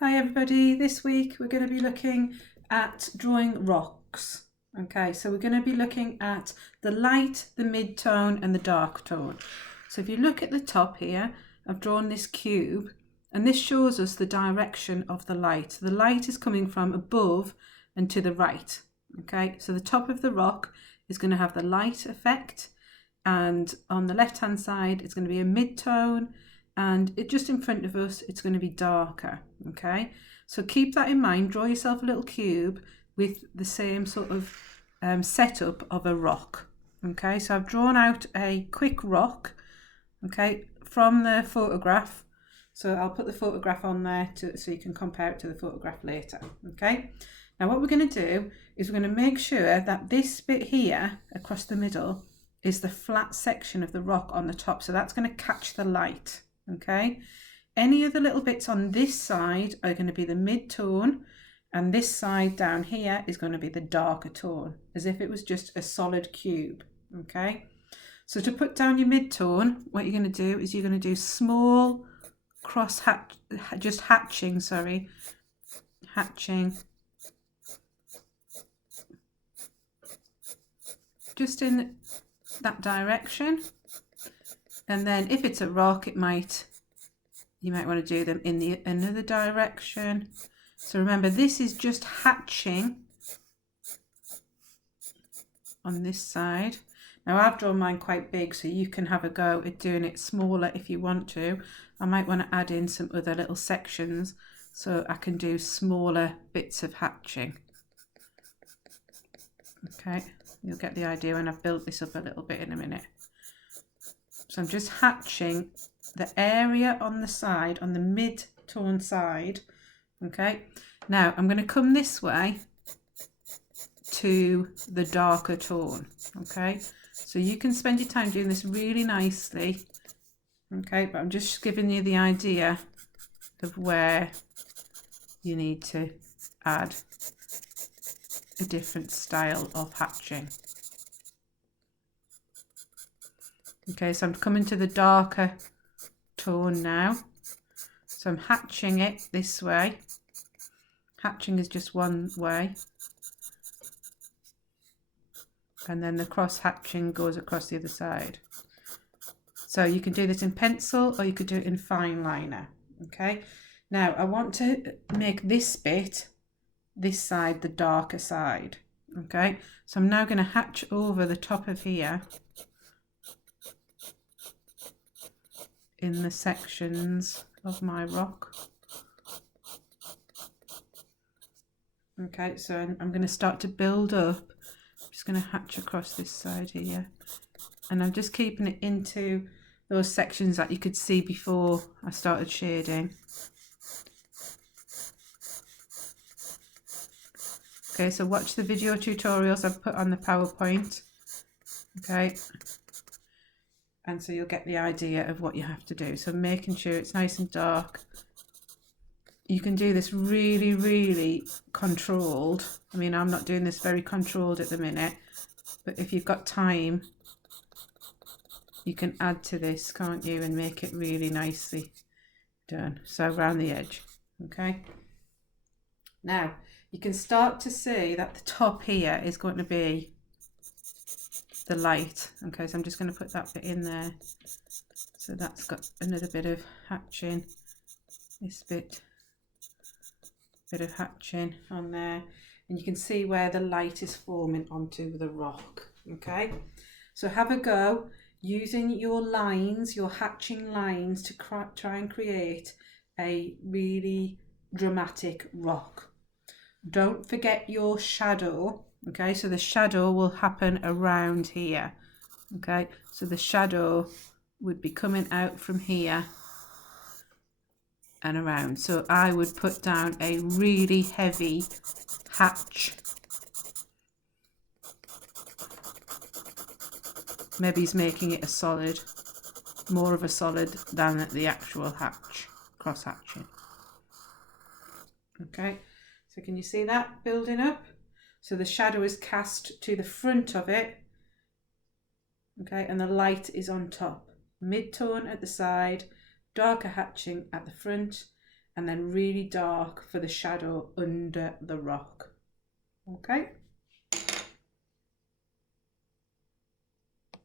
Hi everybody, this week we're going to be looking at drawing rocks. Okay, so we're going to be looking at the light, the mid-tone and the dark tone. So if you look at the top here, I've drawn this cube and this shows us the direction of the light. The light is coming from above and to the right. Okay, so the top of the rock is going to have the light effect, and on the left hand side it's going to be a mid-tone, and just in front of us it's going to be darker. Okay, so keep that in mind. Draw yourself a little cube with the same sort of setup of a rock. Okay, so I've drawn out a quick rock, okay, from the photograph. So I'll put the photograph on there so you can compare it to the photograph later. Okay, now what we're going to do is we're going to make sure that this bit here across the middle is the flat section of the rock on the top, so that's going to catch the light. Okay, any of the little bits on this side are going to be the mid-tone, and this side down here is going to be the darker tone, as if it was just a solid cube. Okay, so to put down your mid-tone, what you're going to do is you're going to do small cross hatching just in that direction. And then if it's a rock, you might want to do them in another direction. So remember, this is just hatching on this side. Now I've drawn mine quite big, so you can have a go at doing it smaller if you want to. I might want to add in some other little sections so I can do smaller bits of hatching. Okay, you'll get the idea when I've built this up a little bit in a minute. So I'm just hatching the area on the side, on the mid-tone side. Okay, now I'm going to come this way to the darker tone. Okay, so you can spend your time doing this really nicely. Okay, but I'm just giving you the idea of where you need to add a different style of hatching. Okay, so I'm coming to the darker tone now. So I'm hatching it this way. Hatching is just one way. And then the cross hatching goes across the other side. So you can do this in pencil or you could do it in fine liner. Okay, now I want to make this bit, this side, the darker side. Okay, so I'm now going to hatch over the top of here in the sections of my rock. Okay, so I'm going to start to build up. I'm just going to hatch across this side here, and I'm just keeping it into those sections that you could see before I started shading. Okay, so watch the video tutorials I've put on the PowerPoint. Okay, and so you'll get the idea of what you have to do. So making sure it's nice and dark. You can do this really, really controlled. I mean, I'm not doing this very controlled at the minute, but if you've got time, you can add to this, can't you, and make it really nicely done. So around the edge. Okay. Now, you can start to see that the top here is going to be the light. Okay, so I'm just going to put that bit in there. So that's got another bit of hatching. This bit of hatching on there. And you can see where the light is forming onto the rock. Okay, so have a go using your lines, your hatching lines, to try and create a really dramatic rock. Don't forget your shadow. Okay, so the shadow will happen around here. Okay, so the shadow would be coming out from here and around. So I would put down a really heavy hatch. Maybe he's making it a solid, more of a solid than the actual hatch, cross hatching. Okay, so can you see that building up? So the shadow is cast to the front of it. Okay, and the light is on top. Mid-tone at the side, darker hatching at the front, and then really dark for the shadow under the rock. Okay.